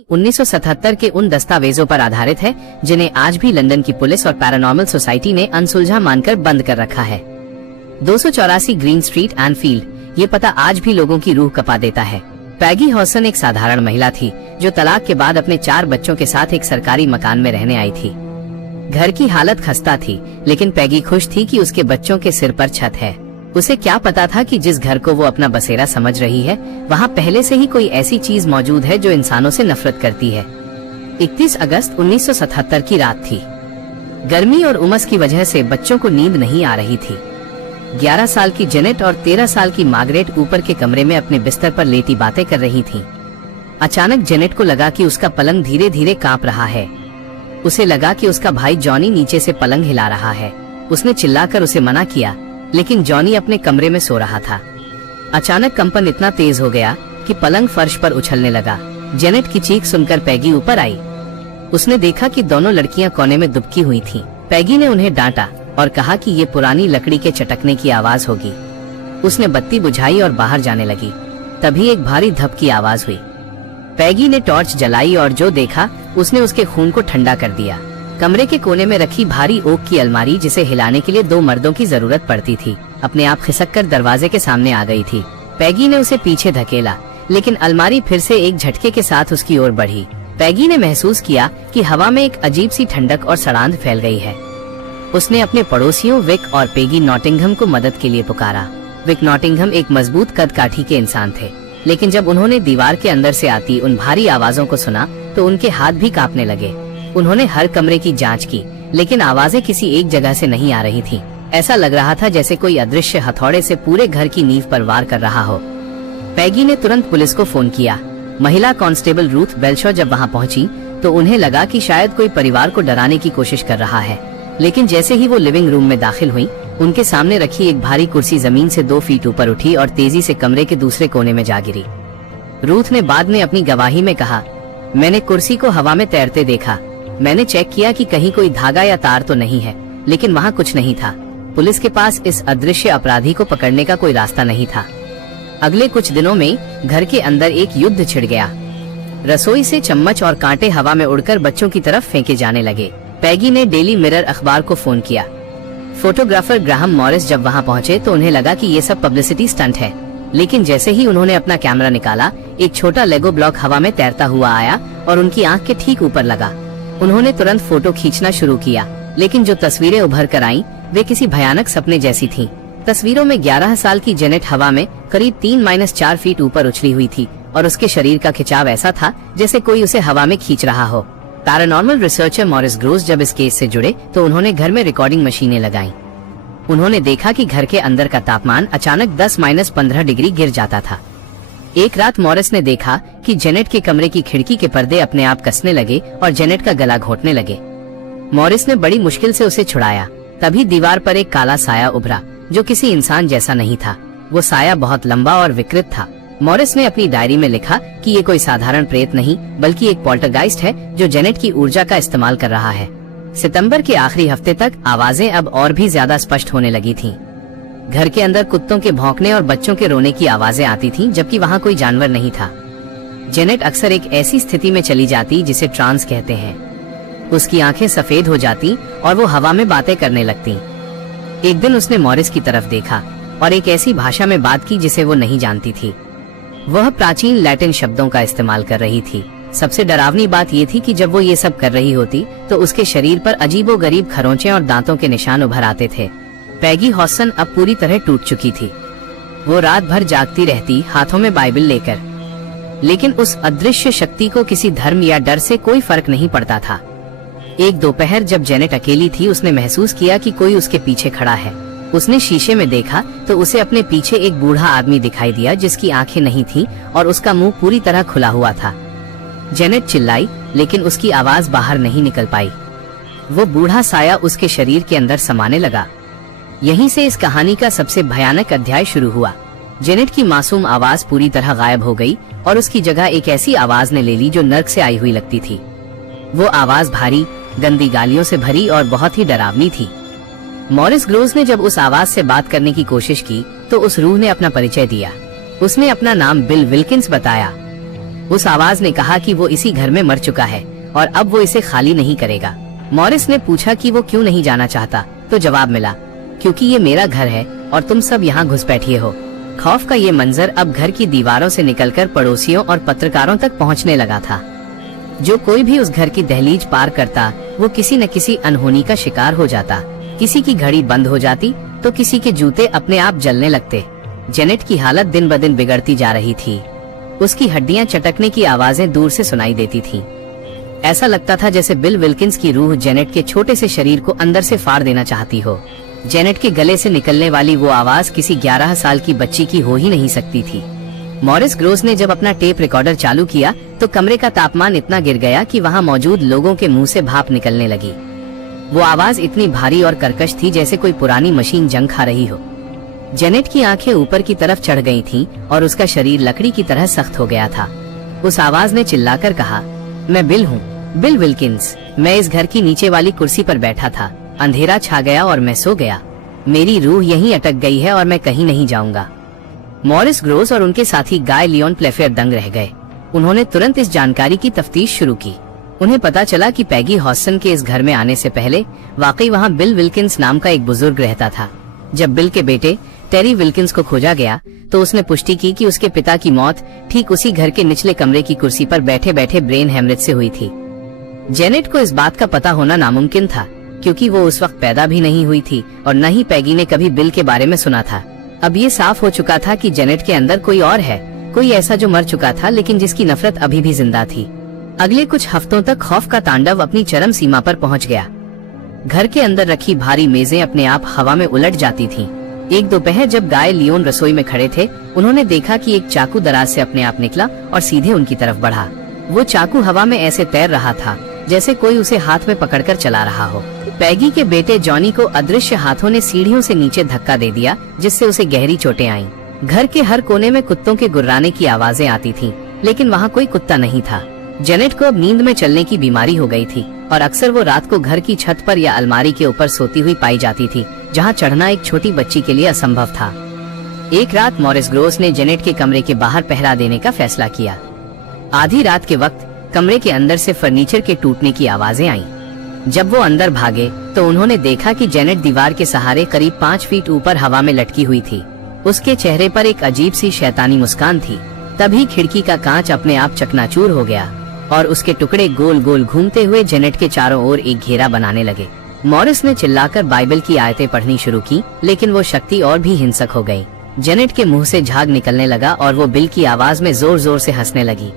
1977 के उन दस्तावेजों पर आधारित है जिन्हें आज भी लंदन की पुलिस और पैरानॉर्मल सोसाइटी ने अनसुलझा मानकर बंद कर रखा है। 284 ग्रीन स्ट्रीट एनफील्ड, ये पता आज भी लोगों की रूह कपा देता है। पैगी हॉसन एक साधारण महिला थी जो तलाक के बाद अपने 4 बच्चों के साथ एक सरकारी मकान में रहने आई थी। घर की हालत खस्ता थी, लेकिन पैगी खुश थी कि उसके बच्चों के सिर पर छत है। उसे क्या पता था कि जिस घर को वो अपना बसेरा समझ रही है, वहाँ पहले से ही कोई ऐसी चीज मौजूद है जो इंसानों से नफरत करती है। 31 अगस्त 1977 की रात थी। गर्मी और उमस की वजह से बच्चों को नींद नहीं आ रही थी। 11 साल की जेनेट और 13 साल की मार्गरेट ऊपर के कमरे में अपने बिस्तर पर लेटी बातें कर रही थीं। अचानक जेनेट को लगा कि उसका पलंग धीरे धीरे कांप रहा है। उसे लगा कि उसका भाई जॉनी नीचे से पलंग हिला रहा है। उसने चिल्लाकर उसे मना किया, लेकिन जॉनी अपने कमरे में सो रहा था। अचानक कंपन इतना तेज हो गया कि पलंग फर्श पर उछलने लगा। जेनेट की चीख सुनकर पैगी ऊपर आई। उसने देखा कि दोनों लड़कियां कोने में दुबकी हुई थीं। पैगी ने उन्हें डांटा और कहा कि ये पुरानी लकड़ी के चटकने की आवाज होगी। उसने बत्ती बुझाई और बाहर जाने लगी। तभी एक भारी धप की आवाज हुई। पैगी ने टॉर्च जलाई और जो देखा उसने उसके खून को ठंडा कर दिया। कमरे के कोने में रखी भारी ओक की अलमारी, जिसे हिलाने के लिए 2 मर्दों की जरूरत पड़ती थी, अपने आप खिसककर दरवाजे के सामने आ गई थी। पैगी ने उसे पीछे धकेला, लेकिन अलमारी फिर से एक झटके के साथ उसकी ओर बढ़ी। पैगी ने महसूस किया कि हवा में एक अजीब सी ठंडक और सड़ांध फैल गई है। उसने अपने पड़ोसियों विक और पेगी नॉटिंघम को मदद के लिए पुकारा। विक नॉटिंघम एक मजबूत कद काठी के इंसान थे, लेकिन जब उन्होंने दीवार के अंदर से आती उन भारी आवाजों को सुना तो उनके हाथ भी कांपने लगे। उन्होंने हर कमरे की जांच की, लेकिन आवाजें किसी एक जगह से नहीं आ रही थीं। ऐसा लग रहा था जैसे कोई अदृश्य हथौड़े से पूरे घर की नींव पर वार कर रहा हो। पैगी ने तुरंत पुलिस को फोन किया। महिला कांस्टेबल रूथ बेल्शॉ जब वहां पहुंची तो उन्हें लगा कि शायद कोई परिवार को डराने की कोशिश कर रहा है, लेकिन जैसे ही वो लिविंग रूम में दाखिल हुई, उनके सामने रखी एक भारी कुर्सी जमीन से 2 फीट ऊपर उठी और तेजी से कमरे के दूसरे कोने में जा गिरी। रूथ ने बाद में अपनी गवाही में कहा, मैंने कुर्सी को हवा में तैरते देखा। मैंने चेक किया कि कहीं कोई धागा या तार तो नहीं है, लेकिन वहाँ कुछ नहीं था। पुलिस के पास इस अदृश्य अपराधी को पकड़ने का कोई रास्ता नहीं था। अगले कुछ दिनों में घर के अंदर एक युद्ध छिड़ गया। रसोई से चम्मच और कांटे हवा में उड़कर बच्चों की तरफ फेंके जाने लगे। पैगी ने डेली मिरर अखबार को फोन किया। फोटोग्राफर ग्राहम मॉरिस जब वहाँ पहुँचे तो उन्हें लगा कि ये सब पब्लिसिटी स्टंट है, लेकिन जैसे ही उन्होंने अपना कैमरा निकाला, एक छोटा लेगो ब्लॉक हवा में तैरता हुआ आया और उनकी आंख के ठीक ऊपर लगा। उन्होंने तुरंत फोटो खींचना शुरू किया, लेकिन जो तस्वीरें उभर कर आईं, वे किसी भयानक सपने जैसी थीं। तस्वीरों में 11 साल की जेनेट हवा में करीब 3-4 फीट ऊपर उछली हुई थी और उसके शरीर का खिंचाव ऐसा था जैसे कोई उसे हवा में खींच रहा हो। पैरानॉर्मल रिसर्चर मॉरिस ग्रोस जब इस केस से जुड़े तो उन्होंने घर में रिकॉर्डिंग मशीनें लगाईं। उन्होंने देखा कि घर के अंदर का तापमान अचानक 10-15 डिग्री गिर जाता था। एक रात मॉरिस ने देखा कि जेनेट के कमरे की खिड़की के पर्दे अपने आप कसने लगे और जेनेट का गला घोंटने लगे। मॉरिस ने बड़ी मुश्किल से उसे छुड़ाया। तभी दीवार पर एक काला साया उभरा जो किसी इंसान जैसा नहीं था। वो साया बहुत लंबा और विकृत था। मॉरिस ने अपनी डायरी में लिखा कि ये कोई साधारण प्रेत नहीं, बल्कि एक पॉल्टरगाइस्ट है जो जेनेट की ऊर्जा का इस्तेमाल कर रहा है। सितंबर के आखिरी हफ्ते तक आवाजें अब और भी ज्यादा स्पष्ट होने लगी थीं। घर के अंदर कुत्तों के भौंकने और बच्चों के रोने की आवाजें आती थीं, जबकि वहाँ कोई जानवर नहीं था। जेनेट अक्सर एक ऐसी स्थिति में चली जाती जिसे ट्रांस कहते हैं। उसकी आंखें सफेद हो जाती और वो हवा में बातें करने लगती। एक दिन उसने मॉरिस की तरफ देखा और एक ऐसी भाषा में बात की जिसे वो नहीं जानती थी। वह प्राचीन लैटिन शब्दों का इस्तेमाल कर रही थी। सबसे डरावनी बात ये थी कि जब वो ये सब कर रही होती तो उसके शरीर पर अजीबोगरीब खरोंचे और दांतों के निशान उभर आते थे। पैगी हॉसन अब पूरी तरह टूट चुकी थी। वो रात भर जागती रहती, हाथों में बाइबल लेकर, लेकिन उस अदृश्य शक्ति को किसी धर्म या डर से कोई फर्क नहीं पड़ता था। एक दोपहर जब जेनेट अकेली थी, उसने महसूस किया कि कोई उसके पीछे खड़ा है। उसने शीशे में देखा तो उसे अपने पीछे एक बूढ़ा आदमी दिखाई दिया जिसकी आंखें नहीं थीं और उसका मुंह पूरी तरह खुला हुआ था। जेनेट चिल्लाई, लेकिन उसकी आवाज बाहर नहीं निकल पाई। वो बूढ़ा साया उसके शरीर के अंदर समाने लगा। यहीं से इस कहानी का सबसे भयानक अध्याय शुरू हुआ। जेनेट की मासूम आवाज पूरी तरह गायब हो गई और उसकी जगह एक ऐसी आवाज ने ले ली जो नर्क से आई हुई लगती थी। वो आवाज भारी, गंदी गालियों से भरी और बहुत ही डरावनी थी। मॉरिस ग्रोस ने जब उस आवाज से बात करने की कोशिश की तो उस रूह ने अपना परिचय दिया। उसने अपना नाम बिल विल्किंस बताया। उस आवाज ने कहा कि वो इसी घर में मर चुका है और अब वो इसे खाली नहीं करेगा। मॉरिस ने पूछा कि वो क्यों नहीं जाना चाहता, तो जवाब मिला, क्योंकि ये मेरा घर है और तुम सब यहाँ घुस बैठिए हो। खौफ का ये मंजर अब घर की दीवारों से निकलकर पड़ोसियों और पत्रकारों तक पहुँचने लगा था। जो कोई भी उस घर की दहलीज पार करता वो किसी न किसी अनहोनी का शिकार हो जाता। किसी की घड़ी बंद हो जाती तो किसी के जूते अपने आप जलने लगते। जेनेट की हालत दिन ब दिन बिगड़ती जा रही थी। उसकी हड्डियां चटकने की आवाजें दूर से सुनाई देती थीं। ऐसा लगता था जैसे बिल विल्किंस की रूह जेनेट के छोटे से शरीर को अंदर से फाड़ देना चाहती हो। जेनेट के गले से निकलने वाली वो आवाज किसी 11 साल की बच्ची की हो ही नहीं सकती थी। मॉरिस ग्रोस ने जब अपना टेप रिकॉर्डर चालू किया तो कमरे का तापमान इतना गिर गया कि वहाँ मौजूद लोगों के मुंह से भाप निकलने लगी। वो आवाज इतनी भारी और कर्कश थी जैसे कोई पुरानी मशीन जंग खा रही हो। जेनेट की आंखें ऊपर की तरफ चढ़ गई थीं और उसका शरीर लकड़ी की तरह सख्त हो गया था। उस आवाज ने चिल्लाकर कहा, मैं बिल हूँ, बिल विल्किंस। मैं इस घर की नीचे वाली कुर्सी पर बैठा था। अंधेरा छा गया और मैं सो गया। मेरी रूह यहीं अटक गई है और मैं कहीं नहीं जाऊंगा। मॉरिस ग्रोस और उनके साथी गाय लियोन प्लेफेयर दंग रह गए। उन्होंने तुरंत इस जानकारी की तफ्तीश शुरू की। उन्हें पता चला कि पैगी हॉस्टन के इस घर में आने से पहले वाकई वहाँ बिल विल्किंस नाम का एक बुजुर्ग रहता था। जब बिल के बेटे टेरी विल्किंस को खोजा गया तो उसने पुष्टि की कि उसके पिता की मौत ठीक उसी घर के निचले कमरे की कुर्सी पर बैठे बैठे ब्रेन हेमरेज से हुई थी। जेनेट को इस बात का पता होना नामुमकिन था, क्योंकि वो उस वक्त पैदा भी नहीं हुई थी और न ही पैगी ने कभी बिल के बारे में सुना था। अब ये साफ हो चुका था कि जेनेट के अंदर कोई और है, कोई ऐसा जो मर चुका था लेकिन जिसकी नफरत अभी भी जिंदा थी। अगले कुछ हफ्तों तक खौफ का तांडव अपनी चरम सीमा पर पहुंच गया। घर के अंदर रखी भारी मेजें अपने आप हवा में उलट जाती थीं। एक दोपहर जब गाय लियोन रसोई में खड़े थे, उन्होंने देखा कि एक चाकू दराज से अपने आप निकला और सीधे उनकी तरफ बढ़ा। वो चाकू हवा में ऐसे तैर रहा था जैसे कोई उसे हाथ में पकड़कर चला रहा हो। पैगी के बेटे जॉनी को अदृश्य हाथों ने सीढ़ियों से नीचे धक्का दे दिया, जिससे उसे गहरी चोटें आईं। घर के हर कोने में कुत्तों के गुर्राने की आवाजें आती थीं, लेकिन वहाँ कोई कुत्ता नहीं था। जेनेट को अब नींद में चलने की बीमारी हो गई थी और अक्सर वो रात को घर की छत पर या अलमारी के ऊपर सोती हुई पाई जाती थी, जहाँ चढ़ना एक छोटी बच्ची के लिए असंभव था। एक रात मॉरिस ग्रोस ने जेनेट के कमरे के बाहर पहरा देने का फैसला किया। आधी रात के वक्त कमरे के अंदर से फर्नीचर के टूटने की आवाजें आईं। जब वो अंदर भागे तो उन्होंने देखा कि जेनेट दीवार के सहारे करीब 5 फीट ऊपर हवा में लटकी हुई थी। उसके चेहरे पर एक अजीब सी शैतानी मुस्कान थी। तभी खिड़की का कांच अपने आप चकनाचूर हो गया और उसके टुकड़े गोल गोल घूमते हुए जेनेट के चारों ओर एक घेरा बनाने लगे। मॉरिस ने चिल्लाकर बाइबल की आयतें पढ़नी शुरू की, लेकिन वो शक्ति और भी हिंसक हो गई। जेनेट के मुंह से झाग निकलने लगा और वो बिल की आवाज में जोर जोर से हंसने लगी।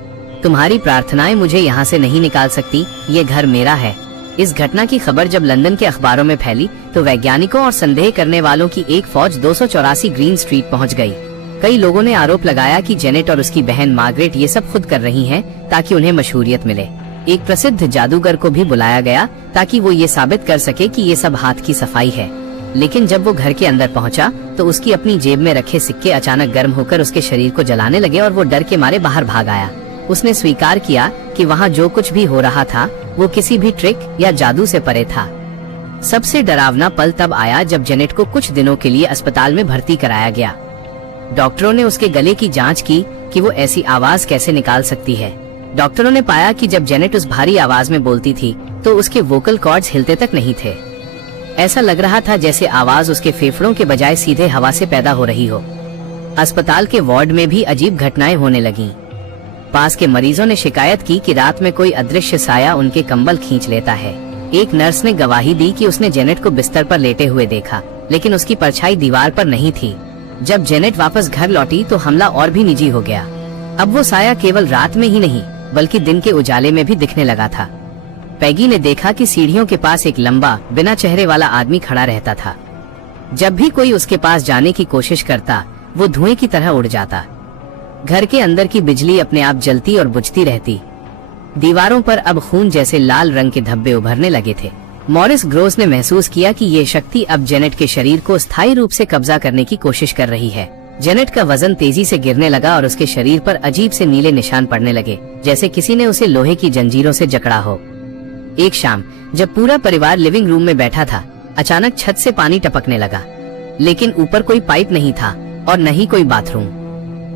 तुम्हारी प्रार्थनाएं मुझे यहाँ से नहीं निकाल सकती, ये घर मेरा है। इस घटना की खबर जब लंदन के अखबारों में फैली तो वैज्ञानिकों और संदेह करने वालों की एक फौज 284 ग्रीन स्ट्रीट पहुँच गयी। कई लोगों ने आरोप लगाया कि जेनेट और उसकी बहन मार्गरेट ये सब खुद कर रही हैं ताकि उन्हें मशहूरियत मिले। एक प्रसिद्ध जादूगर को भी बुलाया गया ताकि वो ये साबित कर सके कि ये सब हाथ की सफाई है। लेकिन जब वो घर के अंदर पहुंचा तो उसकी अपनी जेब में रखे सिक्के अचानक गर्म होकर उसके शरीर को जलाने लगे और वो डर के मारे बाहर भाग आया। उसने स्वीकार किया कि वहाँ जो कुछ भी हो रहा था वो किसी भी ट्रिक या जादू से परे था। सबसे डरावना पल तब आया जब जेनेट को कुछ दिनों के लिए अस्पताल में भर्ती कराया गया। डॉक्टरों ने उसके गले की जांच की कि वो ऐसी आवाज कैसे निकाल सकती है। डॉक्टरों ने पाया कि जब जेनेट उस भारी आवाज में बोलती थी तो उसके वोकल कॉर्ड्स हिलते तक नहीं थे। ऐसा लग रहा था जैसे आवाज उसके फेफड़ों के बजाय सीधे हवा से पैदा हो रही हो। अस्पताल के वार्ड में भी अजीब घटनाएं होने लगीं। पास के मरीजों ने शिकायत की कि रात में कोई अदृश्य साया उनके कंबल खींच लेता है। एक नर्स ने गवाही दी कि उसने जेनेट को बिस्तर पर लेटे हुए देखा, लेकिन उसकी परछाई दीवार पर नहीं थी। जब जेनेट वापस घर लौटी तो हमला और भी निजी हो गया। अब वो साया केवल रात में ही नहीं बल्कि दिन के उजाले में भी दिखने लगा था। पैगी ने देखा कि सीढ़ियों के पास एक लंबा बिना चेहरे वाला आदमी खड़ा रहता था। जब भी कोई उसके पास जाने की कोशिश करता वो धुएं की तरह उड़ जाता। घर के अंदर की बिजली अपने आप जलती और बुझती रहती। दीवारों पर अब खून जैसे लाल रंग के धब्बे उभरने लगे थे। मॉरिस ग्रोस ने महसूस किया कि ये शक्ति अब जेनेट के शरीर को स्थायी रूप से कब्जा करने की कोशिश कर रही है। जेनेट का वजन तेजी से गिरने लगा और उसके शरीर पर अजीब से नीले निशान पड़ने लगे, जैसे किसी ने उसे लोहे की जंजीरों से जकड़ा हो। एक शाम जब पूरा परिवार लिविंग रूम में बैठा था, अचानक छत से पानी टपकने लगा, लेकिन ऊपर कोई पाइप नहीं था और न ही कोई बाथरूम।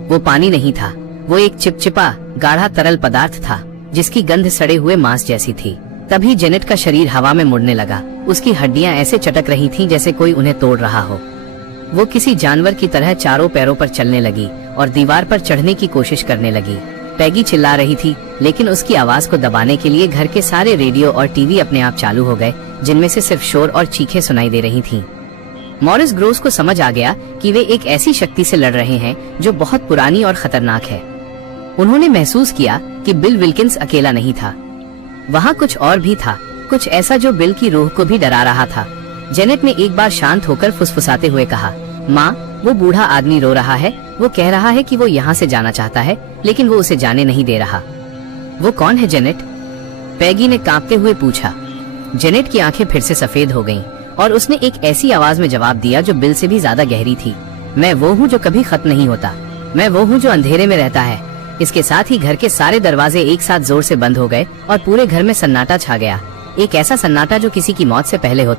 वो पानी नहीं था, वो एक चिपचिपा गाढ़ा तरल पदार्थ था जिसकी गंध सड़े हुए मांस जैसी थी। तभी जेनेट का शरीर हवा में मुड़ने लगा। उसकी हड्डियां ऐसे चटक रही थीं जैसे कोई उन्हें तोड़ रहा हो। वो किसी जानवर की तरह चारों पैरों पर चलने लगी और दीवार पर चढ़ने की कोशिश करने लगी। पैगी चिल्ला रही थी, लेकिन उसकी आवाज को दबाने के लिए घर के सारे रेडियो और टीवी अपने आप चालू हो गए, जिनमें से सिर्फ शोर और चीखें सुनाई दे रही थीं। मॉरिस ग्रोस को समझ आ गया कि वे एक ऐसी शक्ति से लड़ रहे हैं जो बहुत पुरानी और खतरनाक है। उन्होंने महसूस किया कि बिल विल्किंस अकेला नहीं था। वहाँ कुछ और भी था, कुछ ऐसा जो बिल की रूह को भी डरा रहा था। जेनेट ने एक बार शांत होकर फुसफुसाते हुए कहा, माँ, वो बूढ़ा आदमी रो रहा है। वो कह रहा है कि वो यहाँ से जाना चाहता है, लेकिन वो उसे जाने नहीं दे रहा। वो कौन है जेनेट? पैगी ने कांपते हुए पूछा। जेनेट की आंखें फिर से सफेद हो गईं और उसने एक ऐसी आवाज में जवाब दिया जो बिल से भी ज्यादा गहरी थी। मैं वो हूँ जो कभी खत्म नहीं होता। मैं वो हूँ जो अंधेरे में रहता है। इसके साथ ही घर के सारे दरवाजे एक साथ जोर से बंद हो गए और पूरे घर में सन्नाटा छा गया। एक ऐसा सन्नाटा जो किसी की मौत से पहले हो।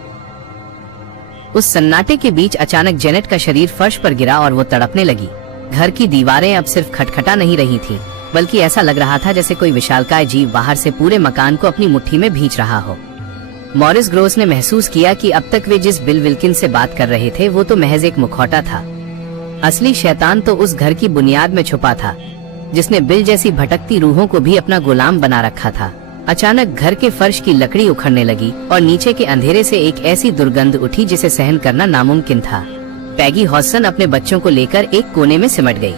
उस सन्नाटे के बीच अचानक जेनेट का शरीर फर्श पर गिरा और वो तड़पने लगी। घर की दीवारें अब सिर्फ खटखटा नहीं रही थी, बल्कि ऐसा लग रहा था जैसे कोई विशालकाय जीव बाहर से पूरे मकान को अपनी मुट्ठी में भींच रहा हो। मॉरिस ग्रोस ने महसूस किया कि अब तक वे जिस बिल विल्किंस से बात कर रहे थे वो तो महज एक मुखौटा था। असली शैतान तो उस घर की बुनियाद में छुपा था, जिसने बिल जैसी भटकती रूहों को भी अपना गुलाम बना रखा था। अचानक घर के फर्श की लकड़ी उखड़ने लगी और नीचे के अंधेरे से एक ऐसी दुर्गंध उठी जिसे सहन करना नामुमकिन था। पैगी हॉसन अपने बच्चों को लेकर एक कोने में सिमट गई।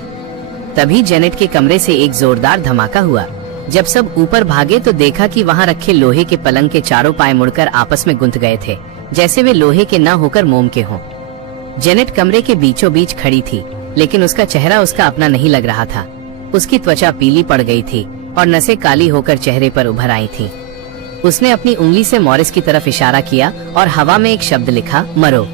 तभी जेनेट के कमरे से एक जोरदार धमाका हुआ। जब सब ऊपर भागे तो देखा कि वहाँ रखे लोहे के पलंग के चारों पाए मुड़कर आपस में गुंथ गए थे, जैसे वे लोहे के न होकर मोम के हों। जेनेट कमरे के बीचों बीच खड़ी थी, लेकिन उसका चेहरा उसका अपना नहीं लग रहा था। उसकी त्वचा पीली पड़ गई थी और नसें काली होकर चेहरे पर उभर आई थीं। उसने अपनी उंगली से मॉरिस की तरफ इशारा किया और हवा में एक शब्द लिखा, मरो।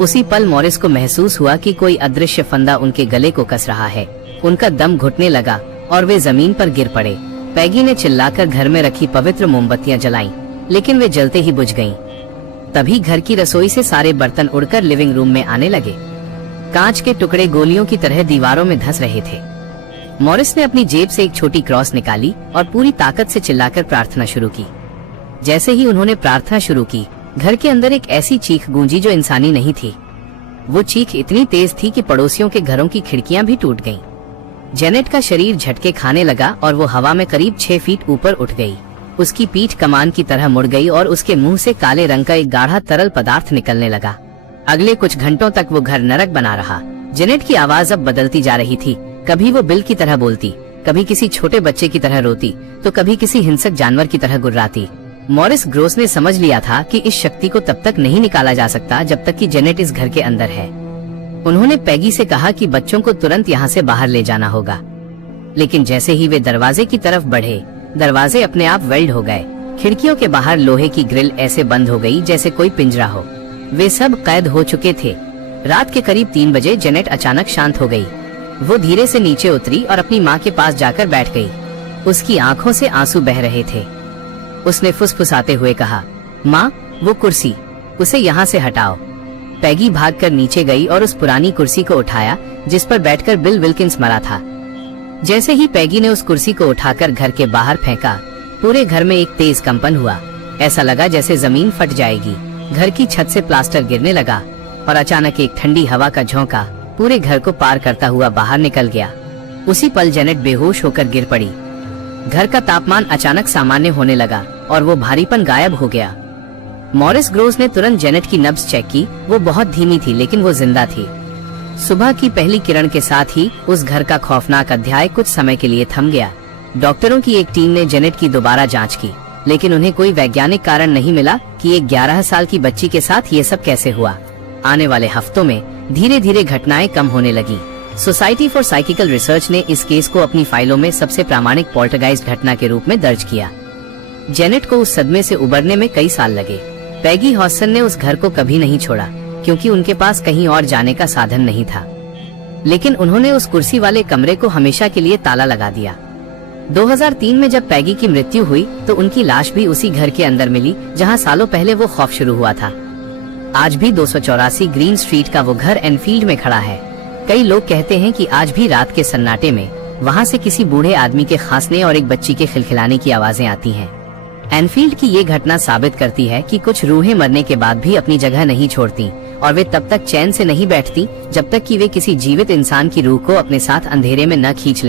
उसी पल मॉरिस को महसूस हुआ कि कोई अदृश्य फंदा उनके गले को कस रहा है। उनका दम घुटने लगा और वे जमीन पर गिर पड़े। पैगी ने चिल्लाकर घर में रखी पवित्र मोमबत्तियां जलाईं, लेकिन वे जलते ही बुझ गईं। तभी घर की रसोई से सारे बर्तन उड़कर लिविंग रूम में आने लगे। कांच के टुकड़े गोलियों की तरह दीवारों में धंस रहे थे। मॉरिस ने अपनी जेब से एक छोटी क्रॉस निकाली और पूरी ताकत से चिल्लाकर प्रार्थना शुरू की। जैसे ही उन्होंने प्रार्थना शुरू की, घर के अंदर एक ऐसी चीख गूंजी जो इंसानी नहीं थी। वो चीख इतनी तेज थी कि पड़ोसियों के घरों की खिड़कियां भी टूट गईं। जेनेट का शरीर झटके खाने लगा और वो हवा में करीब 6 फीट ऊपर उठ गई। उसकी पीठ कमान की तरह मुड़ गई और उसके मुंह से काले रंग का एक गाढ़ा तरल पदार्थ निकलने लगा। अगले कुछ घंटों तक वो घर नरक बना रहा। जेनेट की आवाज अब बदलती जा रही थी। कभी वो बिल की तरह बोलती, कभी किसी छोटे बच्चे की तरह रोती, तो कभी किसी हिंसक जानवर की तरह गुर्राती। मॉरिस ग्रोस ने समझ लिया था कि इस शक्ति को तब तक नहीं निकाला जा सकता जब तक कि जेनेट इस घर के अंदर है। उन्होंने पैगी से कहा कि बच्चों को तुरंत यहाँ से बाहर ले जाना होगा, लेकिन जैसे ही वे दरवाजे की तरफ बढ़े, दरवाजे अपने आप वेल्ड हो गए। खिड़कियों के बाहर लोहे की ग्रिल ऐसे बंद हो गई जैसे कोई पिंजरा हो। वे सब कैद हो चुके थे। रात के करीब 3 बजे जेनेट अचानक शांत हो गई। वो धीरे से नीचे उतरी और अपनी माँ के पास जाकर बैठ गई। उसकी आंखों से आंसू बह रहे थे। उसने फुसफुसाते हुए कहा, माँ, वो कुर्सी, उसे यहाँ से हटाओ। पैगी भागकर नीचे गई और उस पुरानी कुर्सी को उठाया जिस पर बैठकर बिल विल्किंस मरा था। जैसे ही पैगी ने उस कुर्सी को उठाकर घर के बाहर फेंका, पूरे घर में एक तेज कंपन हुआ। ऐसा लगा जैसे जमीन फट जाएगी। घर की छत से प्लास्टर गिरने लगा और अचानक एक ठंडी हवा का झोंका पूरे घर को पार करता हुआ बाहर निकल गया। उसी पल जेनेट बेहोश होकर गिर पड़ी। घर का तापमान अचानक सामान्य होने लगा और वो भारीपन गायब हो गया। मॉरिस ग्रोस ने तुरंत जेनेट की नब्ज चेक की। वो बहुत धीमी थी, लेकिन वो जिंदा थी। सुबह की पहली किरण के साथ ही उस घर का खौफनाक अध्याय कुछ समय के लिए थम गया। डॉक्टरों की एक टीम ने जेनेट की दोबारा जांच की, लेकिन उन्हें कोई वैज्ञानिक कारण नहीं मिला कि एक 11 साल की बच्ची के साथ ये सब कैसे हुआ। आने वाले हफ्तों में धीरे धीरे घटनाएं कम होने लगी। सोसाइटी फॉर साइकिकल रिसर्च ने इस केस को अपनी फाइलों में सबसे प्रामाणिक पोल्टरगाइज्ड घटना के रूप में दर्ज किया। जेनेट को उस सदमे से उबरने में कई साल लगे। पैगी हॉसन ने उस घर को कभी नहीं छोड़ा, क्योंकि उनके पास कहीं और जाने का साधन नहीं था। लेकिन उन्होंने उस कुर्सी वाले कमरे को हमेशा के लिए ताला लगा दिया। 2003 में जब पैगी की मृत्यु हुई तो उनकी लाश भी उसी घर के अंदर मिली जहां सालों पहले वो खौफ शुरू हुआ था। आज भी 284 ग्रीन स्ट्रीट का वो घर एनफील्ड में खड़ा है। कई लोग कहते हैं कि आज भी रात के सन्नाटे में वहाँ से किसी बूढ़े आदमी के खांसने और एक बच्ची के खिलखिलाने की आवाजें आती हैं। एनफील्ड की ये घटना साबित करती है कि कुछ रूहें मरने के बाद भी अपनी जगह नहीं छोड़ती और वे तब तक चैन से नहीं बैठती जब तक कि वे किसी जीवित इंसान की रूह को अपने साथ अंधेरे में न खींच लें।